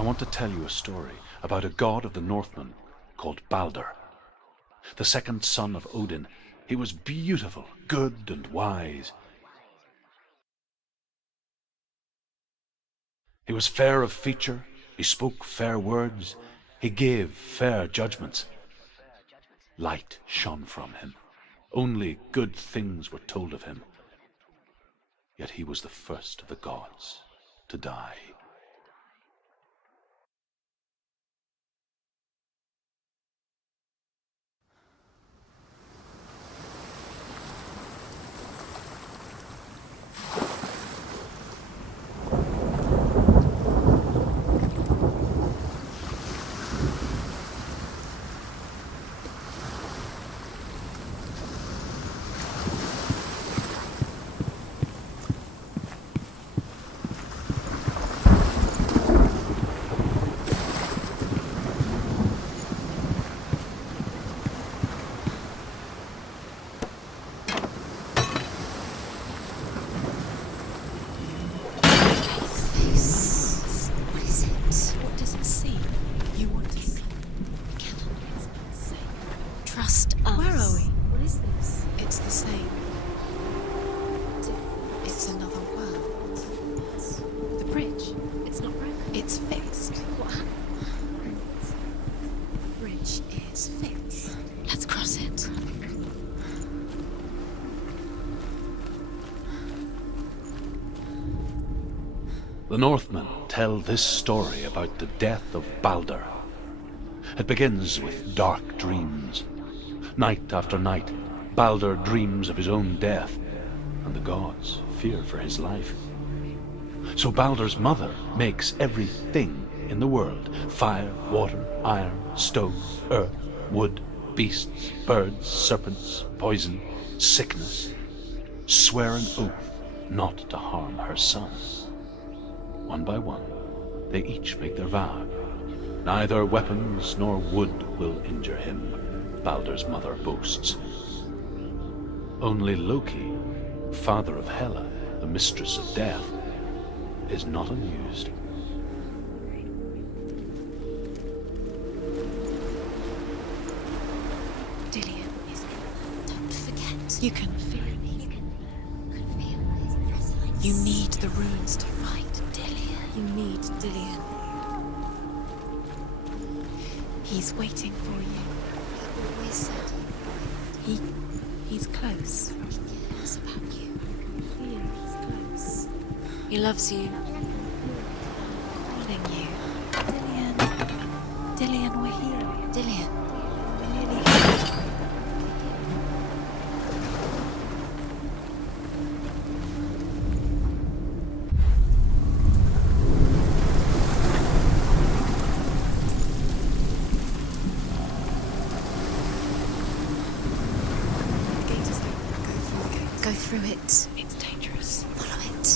I want to tell you a story about a god of the Northmen called Balder. The second son of Odin, he was beautiful, good and wise. He was fair of feature, he spoke fair words, he gave fair judgments. Light shone from him. Only good things were told of him. Yet he was the first of the gods to die. The Northmen tell this story about the death of Balder. It begins with dark dreams. Night after night, Balder dreams of his own death, and the gods fear for his life. So Balder's mother makes everything in the world: fire, water, iron, stone, earth, wood, beasts, birds, serpents, poison, sickness, swear an oath not to harm her son. One by one, they each make their vow. Neither weapons nor wood will injure him, Balder's mother boasts. Only Loki, father of Hela, the mistress of death, is not amused. Dillion is there. Don't forget. You can feel it. You need the runes to fight Dillion. You need Dillion. He's waiting for you. He always said he's close. He cares about you. He's close. He loves you. Calling you. Dillion. Dillion, we're here. Dillion. We're nearly here. Go through it. It's dangerous. Follow it.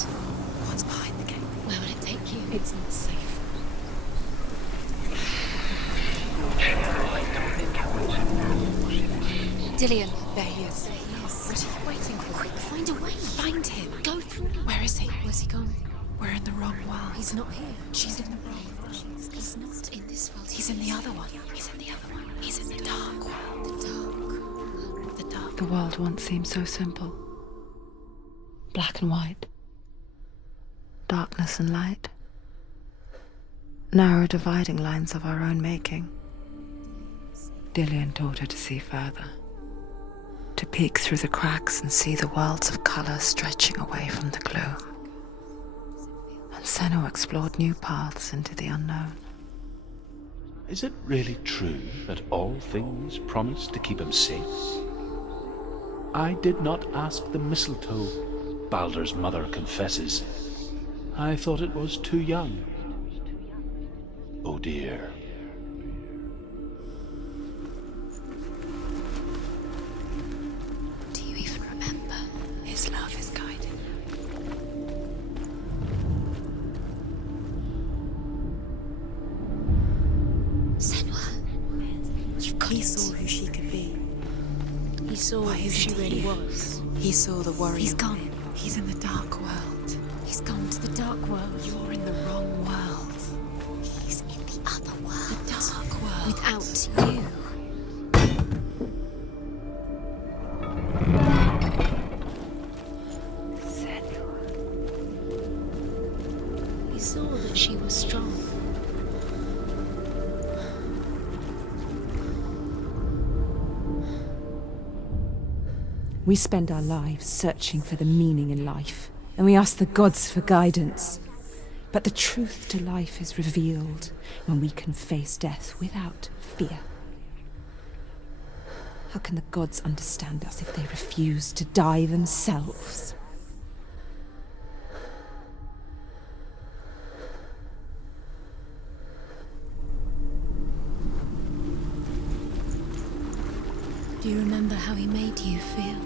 What's behind the gate? Where will it take you? It's not safe. Dillion, there he is. What are you waiting for? Quick, find a way. Find him. Go through. Where is he? Where's he gone? We're in the wrong world. He's not here. She's in the wrong world. He's not in this world. He's in the other one. He's in the other one. He's in the dark world. The dark world. The dark. The world once seemed so simple. Black and white. Darkness and light. Narrow dividing lines of our own making. Dillion taught her to see further. To peek through the cracks and see the worlds of colour stretching away from the gloom. And Senua explored new paths into the unknown. Is it really true that all things promise to keep him safe? I did not ask the mistletoe, Balder's mother confesses. I thought it was too young. Oh dear. Do you even remember? His love is guiding. Senua, you've got He saw who she could be. He saw Why who isn't she he really here? was. He saw the warrior. He's gone. He's in the dark world. He's gone to the dark world. You're in the wrong world. He's We spend our lives searching for the meaning in life, and we ask the gods for guidance. But the truth to life is revealed when we can face death without fear. How can the gods understand us if they refuse to die themselves? Do you remember how he made you feel?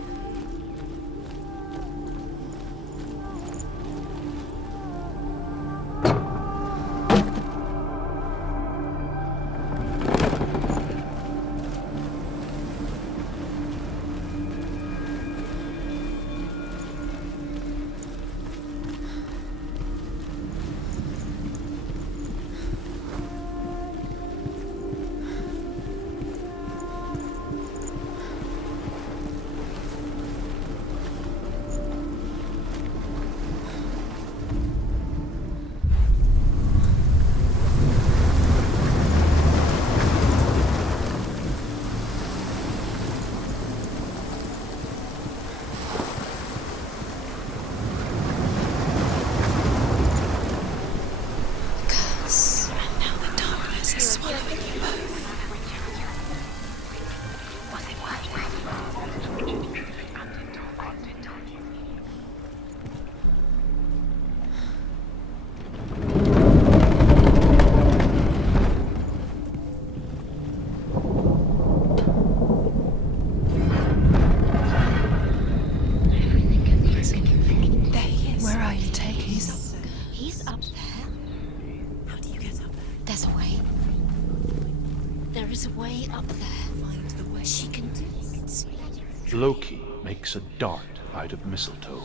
Loki makes a dart out of mistletoe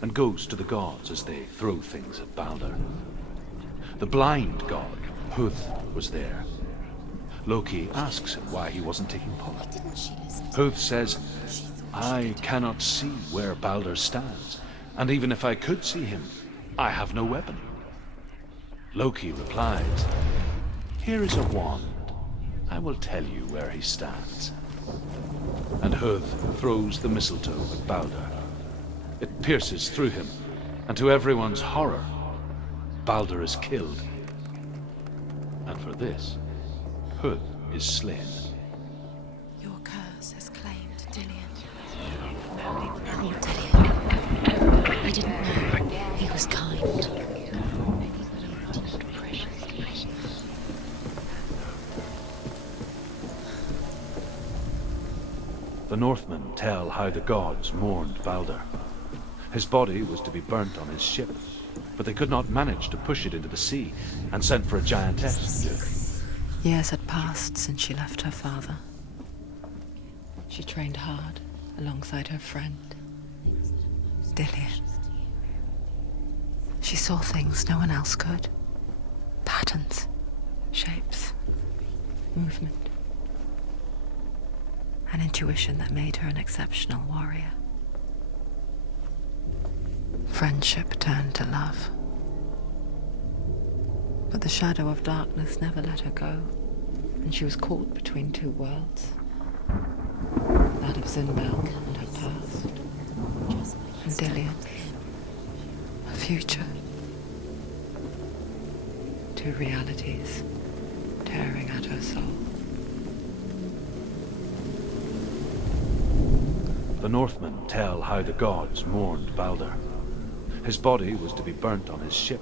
and goes to the gods as they throw things at Balder. The blind god, Huth, was there. Loki asks him why he wasn't taking part. Huth says, "I cannot see where Balder stands, and even if I could see him, I have no weapon." Loki replies, "Here is a wand. I will tell you where he stands." And Huth throws the mistletoe at Balder. It pierces through him, and to everyone's horror, Balder is killed. And for this, Huth is slain. Your curse has claimed Dillion. Poor Dillion. We didn't know he was kind. The Northmen tell how the gods mourned Balder. His body was to be burnt on his ship, but they could not manage to push it into the sea and sent for a giantess to do it. Years had passed since she left her father. She trained hard alongside her friend, Dillion. She saw things no one else could. Patterns, shapes, movement. An intuition that made her an exceptional warrior. Friendship turned to love. But the shadow of darkness never let her go, and she was caught between two worlds. That of Zinbel and her past, and Dillion, her future. Two realities tearing at her soul. The Northmen tell how the gods mourned Balder. His body was to be burnt on his ship,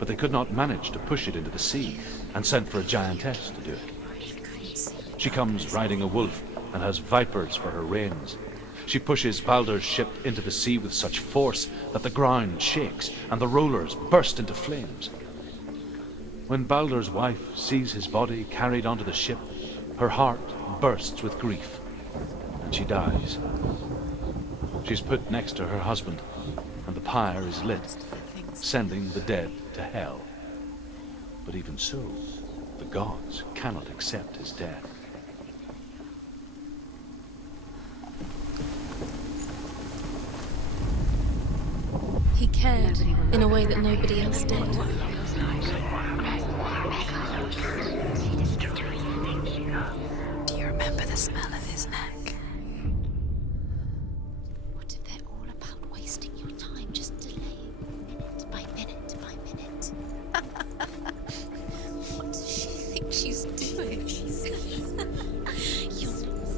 but they could not manage to push it into the sea and sent for a giantess to do it. She comes riding a wolf and has vipers for her reins. She pushes Balder's ship into the sea with such force that the ground shakes and the rollers burst into flames. When Balder's wife sees his body carried onto the ship, her heart bursts with grief, and she dies. She's put next to her husband, and the pyre is lit, sending the dead to hell. But even so, the gods cannot accept his death. He cared in a way that nobody else did. Do you remember the smell of his neck?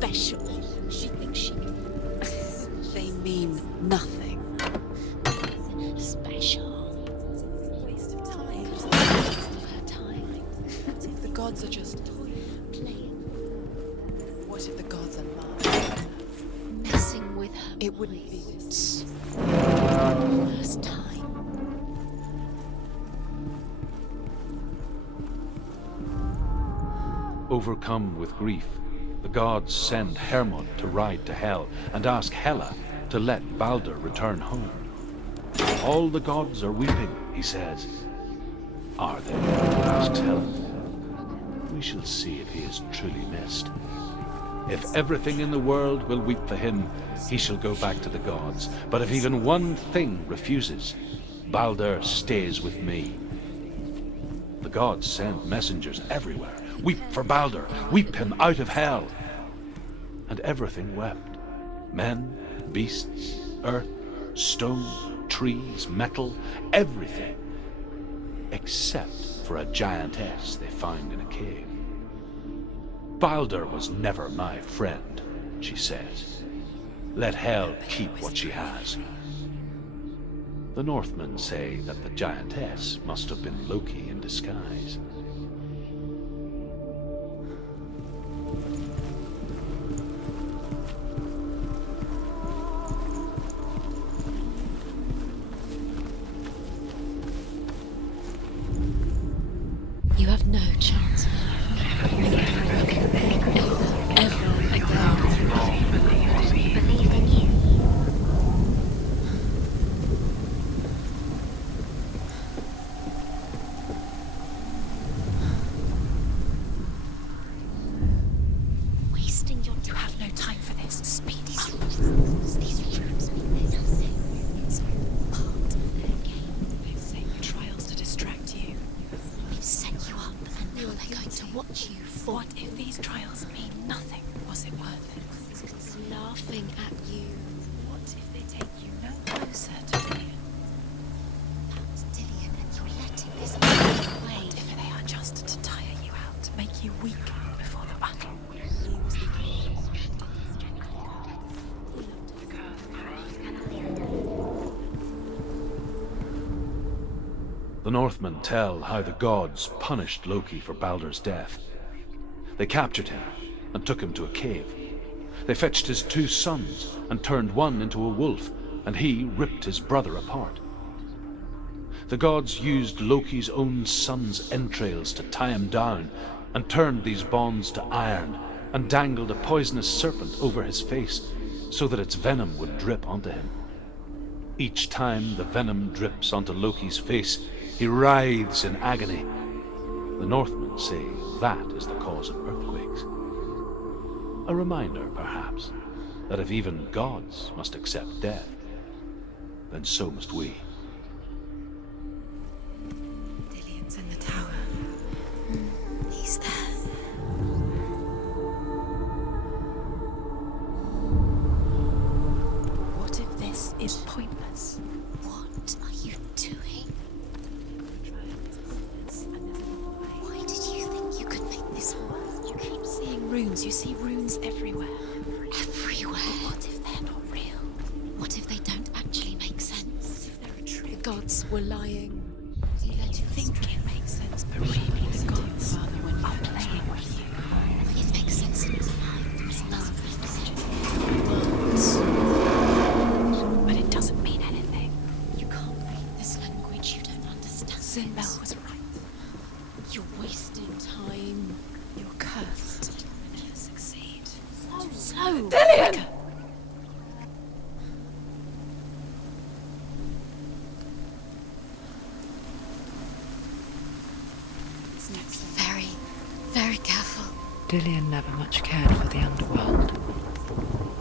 special. She thinks she can. They mean nothing. Special. Waste of time. Waste of her time. What if the gods are just Playing. What if the gods are mine? Messing with her. It wouldn't be this. First time. Overcome with grief, the gods send Hermod to ride to Hell and ask Hela to let Balder return home. All the gods are weeping, he says. Are they? Asks Hela. We shall see if he is truly missed. If everything in the world will weep for him, he shall go back to the gods. But if even one thing refuses, Balder stays with me. The gods send messengers everywhere. Weep for Balder, weep him out of Hell. And everything wept. Men, beasts, earth, stone, trees, metal, everything. Except for a giantess they found in a cave. Balder was never my friend, she says. Let Hel keep what she has. The Northmen say that the giantess must have been Loki in disguise. You have no chance. Ever again. Believe in you. Wasting your time. You have no time for this. Speed. These runes mean nothing. It's all part of their game. They've set you trials to distract you. They've set you up, and now they're going to watch you fall. What if these trials mean nothing? Was it worth it? It's laughing at you. What if they take you no closer to me? Dillion, and you're letting this get away. What if they are just to tire you out, to make you weak before the battle? The Northmen tell how the gods punished Loki for Balder's death. They captured him and took him to a cave. They fetched his 2 sons and turned one into a wolf, and he ripped his brother apart. The gods used Loki's own son's entrails to tie him down and turned these bonds to iron and dangled a poisonous serpent over his face so that its venom would drip onto him. Each time the venom drips onto Loki's face, he writhes in agony. The Northmen say that is the cause of earthquakes. A reminder, perhaps, that if even gods must accept death, then so must we. Dillion's in the tower. He's there. What if this is pointless? What are you doing? Why did you think you could make this work? You keep seeing runes. You see runes everywhere. Everywhere. But what if they're not real? What if they don't actually make sense? If they're a trick? The gods were lying. You let you Think it makes sense, but really the gods are playing with you. It makes sense in time. It's love. Words. But it doesn't mean anything. You can't read this language. You don't understand. Sinbel was right. You're wasting time. You're cursed. You'll never succeed. So, Dillion! Very, very careful. Dillion never much cared for the underworld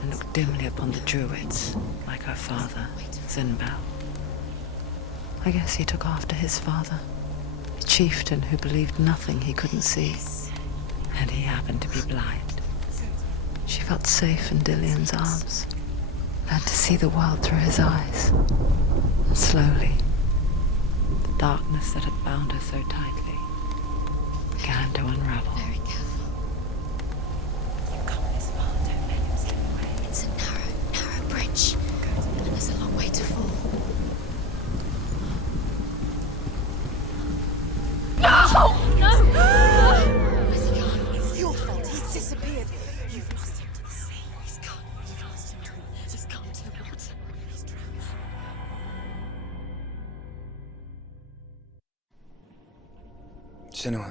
and looked dimly upon the druids, like her father, Sinbel. I guess he took after his father, a chieftain who believed nothing he couldn't see, and he happened to be blind. She felt safe in Dillion's arms, learned to see the world through his eyes, and slowly, the darkness that had bound her so tightly began to unravel. Very careful. You've come this far, don't You've lost him to the sea. He's gone. You've lost him to the... He's gone to the water. He's drowned. Senua,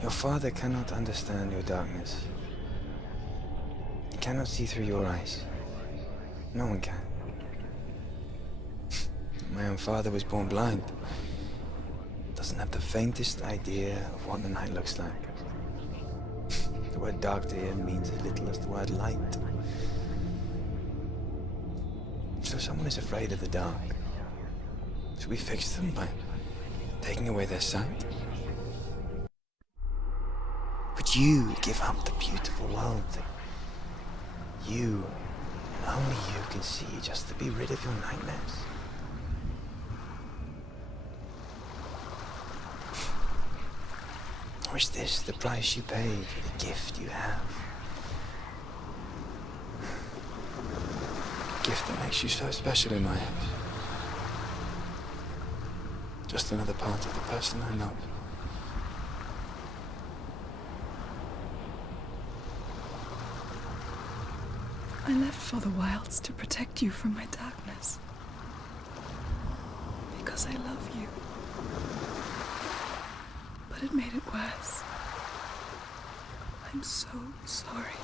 your father cannot understand your darkness. He cannot see through your eyes. No one can. My own father was born blind. Doesn't have the faintest idea of what the night looks like. The word dark to him means as little as the word light. So someone is afraid of the dark. Should we fix them by taking away their sight? Would you give up the beautiful world that you, and only you, can see just to be rid of your nightmares? Or is this the price you pay for the gift you have? A gift that makes you so special in my eyes. Just another part of the person I love. I left for the wilds to protect you from my darkness. Because I love you. But it made it worse. I'm so sorry.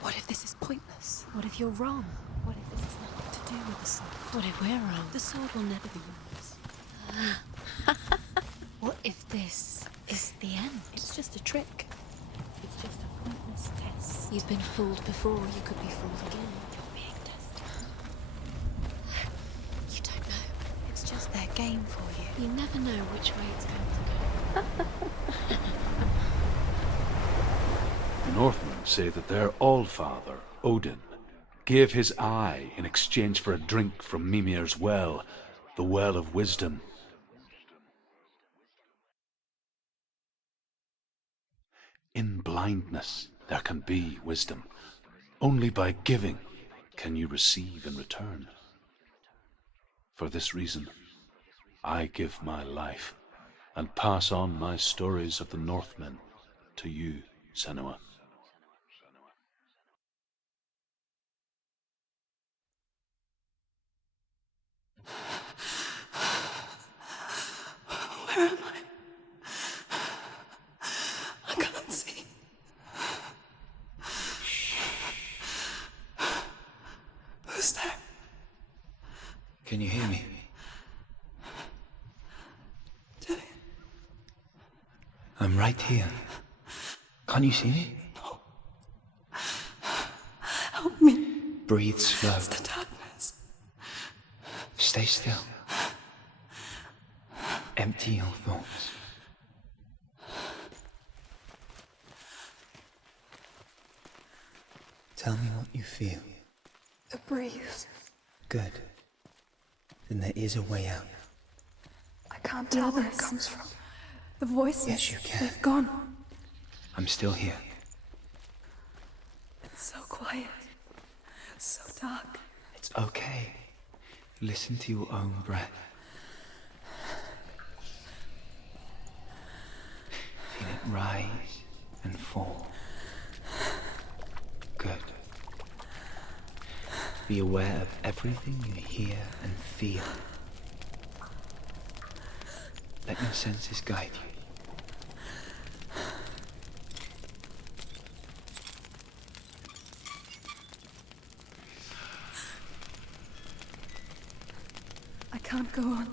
What if this is pointless? What if you're wrong? What if this has nothing to do with the sword? What if we're wrong? The sword will never be yours. What if this is the end? It's just a trick. It's just a pointless test. You've been fooled before, you could be fooled again. You're being tested. You don't know. It's just their game for you. You never know which way it's going to go. The Northmen say that their Allfather, Odin, gave his eye in exchange for a drink from Mimir's well, the Well of Wisdom. In blindness there can be wisdom. Only by giving can you receive in return. For this reason, I give my life and pass on my stories of the Northmen to you, Senua. Where am I? I can't see. Who's there? Can you hear me? Dillian. I'm right here. Can't you see me? No. Help me. Breathe slow. It's the darkness. Stay still. Empty your thoughts. Tell me what you feel. The breeze. Good. Then there is a way out. I can't tell where it comes from. The voices. Yes, you can. They've gone. I'm still here. It's so quiet. So dark. It's okay. Listen to your own breath. Feel it rise and fall. Good. Be aware of everything you hear and feel. Let your senses guide you. I can't go on.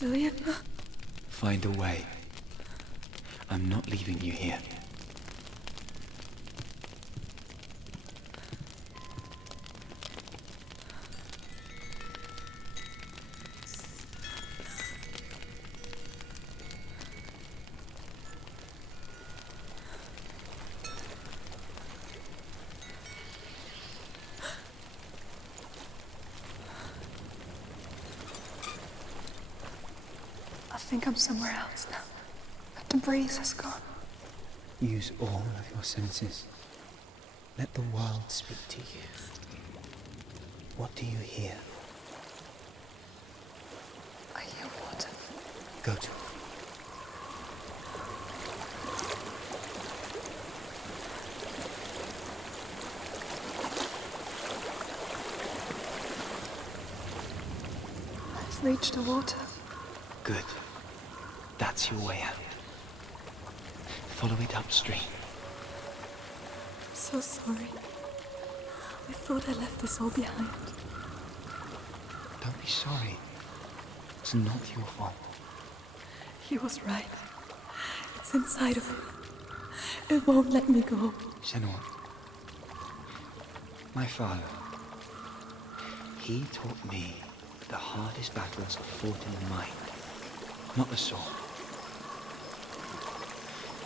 Dillian? Find a way. I'm not leaving you here. I think I'm somewhere else now. But the breeze has gone. Use all of your senses. Let the world speak to you. What do you hear? I hear water. Go to it. reach the water. Good. That's your way out. Follow it upstream. I'm so sorry. I thought I left this all behind. Don't be sorry. It's not your fault. He was right. It's inside of me. It won't let me go. Senua. My father. He taught me that the hardest battles are fought in the mind, not the sword.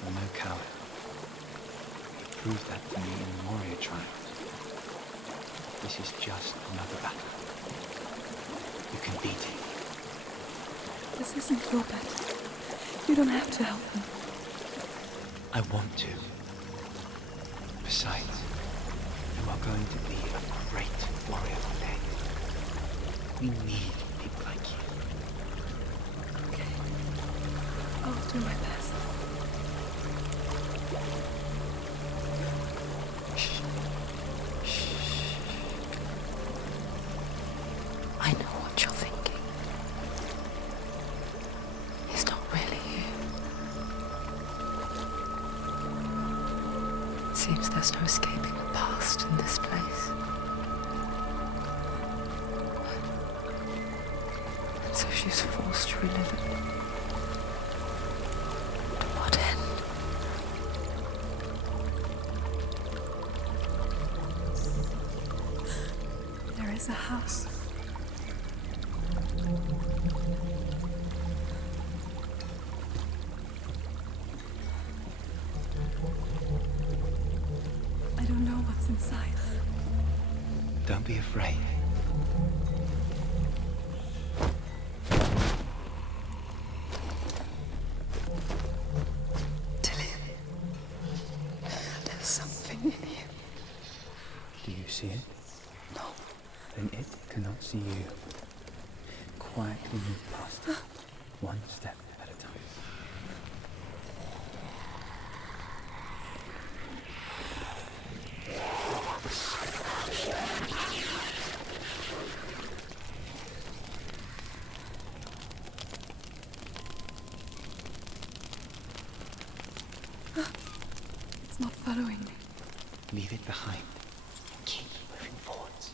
You're no coward. You proved that to me in the warrior trial. This is just another battle. You can beat it. This isn't your battle. You don't have to help me. I want to. Besides, you are going to be a great warrior one day. We need people like you. Okay. I'll do my best. I know what you're thinking. He's not really here. Seems there's no escaping the past in this place. And so she's forced to relive it. To what end? There is a house. I don't know what's inside. Don't be afraid. Dillian, there's something in here. Do you see it? No. Then it cannot see you. Quietly move past it, one step at a time. It's not following me. Leave it behind. Keep moving forwards.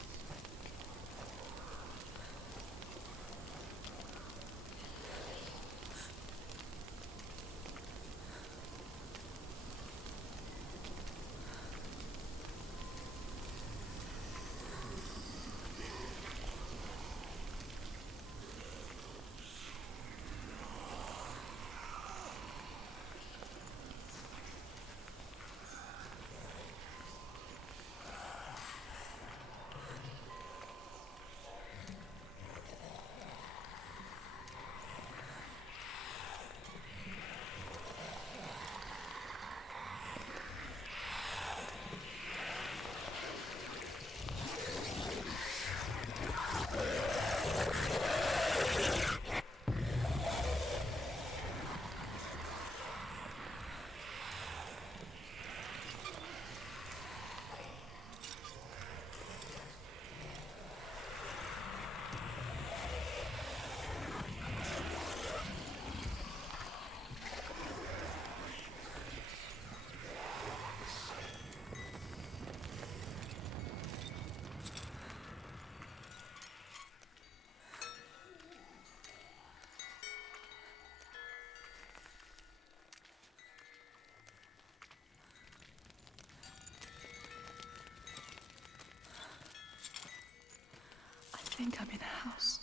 I think I'm in a house.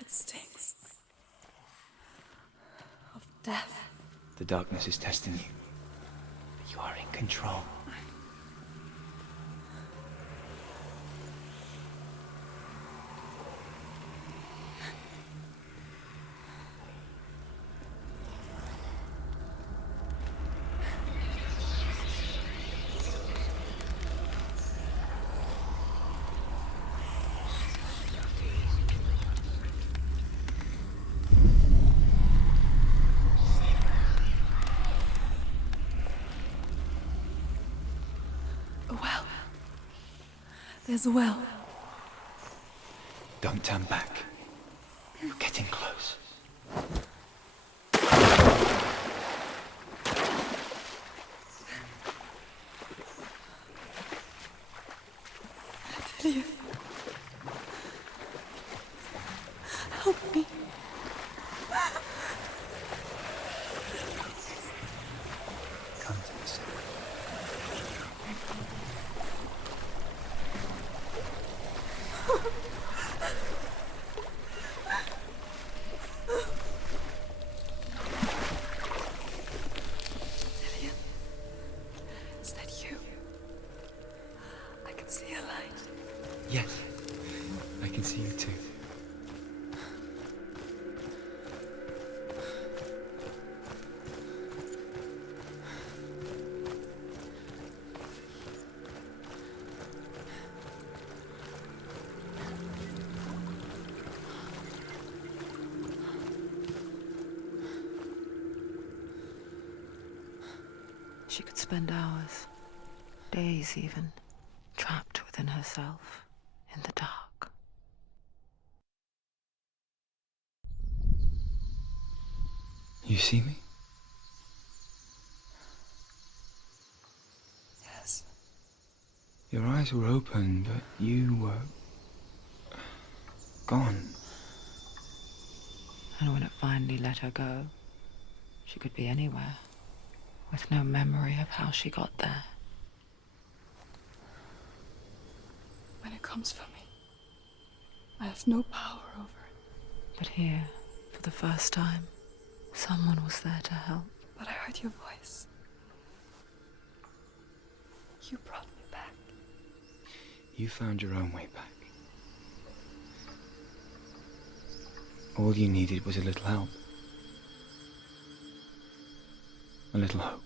It stinks of death. The darkness is testing you. But you are in control. A well. There's a well. Don't turn back. We're getting close. Delia. Help me. Come to the center. Delia. Is that you? I can see a light. Yes, I can see you too. She could spend hours, days even, trapped within herself, in the dark. You see me? Yes. Your eyes were open, but you were gone. And when it finally let her go, she could be anywhere, with no memory of how she got there. When it comes for me, I have no power over it. But here, for the first time, someone was there to help. But I heard your voice. You brought me back. You found your own way back. All you needed was a little help. A little hope.